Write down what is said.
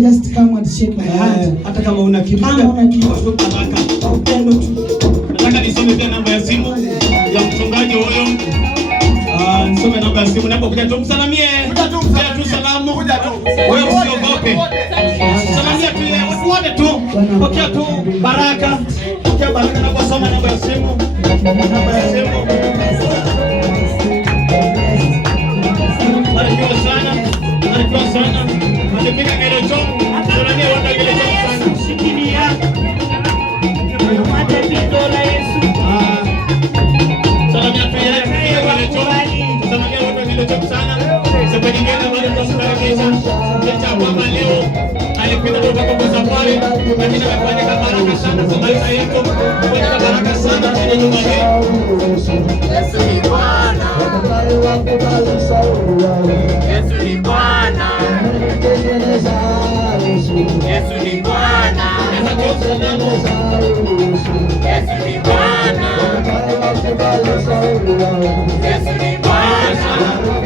Just come and shake my hand. Hata kama una kitu haraka upendo tu. Nataka nisome pia namba ya simu ya mchungaji huyo. Nisome namba ya simu napo kuja tu msalamie. Kuja tu salamu. Kuja tu. Wewe usiogope. Salamia tu wote tu. Pokea tu baraka. Pokea baraka na kusoma namba ya simu. Namba ya simu. Barikiwa sana. Barikiwa sana. Alipika ngelo chongo. Tunania wanda ngelo chongo sana. Shikilia. Mate pidola Yesu. Salamia pia ngelo chongo. Salamia wanda ngelo chongo sana. Sependi ngelo wanda tunamkaribisha. Kicha kwamba leo alipita kutoka kwa safari, lakini amefanya baraka sana kwa maisha yetu. Kwa baraka sana kwenye nyumba hii. Yesu ni Bwana. Yesu ni Bwana. Yesu ni Bwana. Yesu ni Bwana. Yesu ni Bwana.